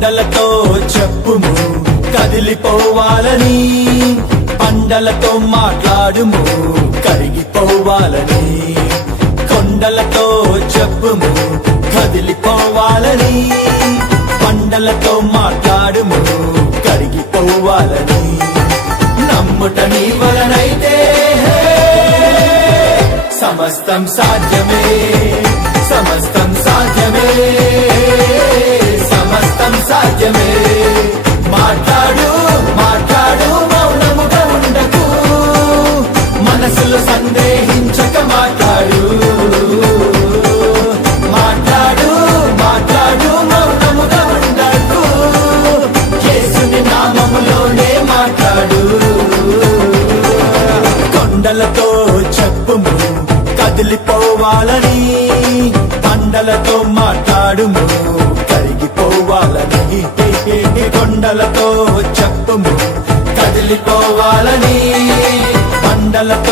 కొండలతో చెప్పుము కదిలిపోవాలని, పండలతో మాట్లాడుము కరిగిపోవాలని. కొండలతో చెప్పుము కదిలిపోవాలని, పండలతో మాట్లాడుము కరిగిపోవాలని. నమ్ముట నీ వలనైతే సమస్తం సాధ్యమే, సమస్తం సాధ్యమే, సమస్తం సాధ్యమే. మాట్లాడు మాట్లాడు మౌనముగా ఉండకు, మనసులో సందేహించక మాట్లాడు. మాట్లాడు మాట్లాడు మౌనముగా ఉండకు, యేసుని నామములోనే మాట్లాడు. కొండలతో చెప్పుము కదిలిపోవాలని, పండలతో మాట్లాడుము కరిగిపోవాలని. కొండలతో చెప్పుము కదిలిపోవాలని, పండలతో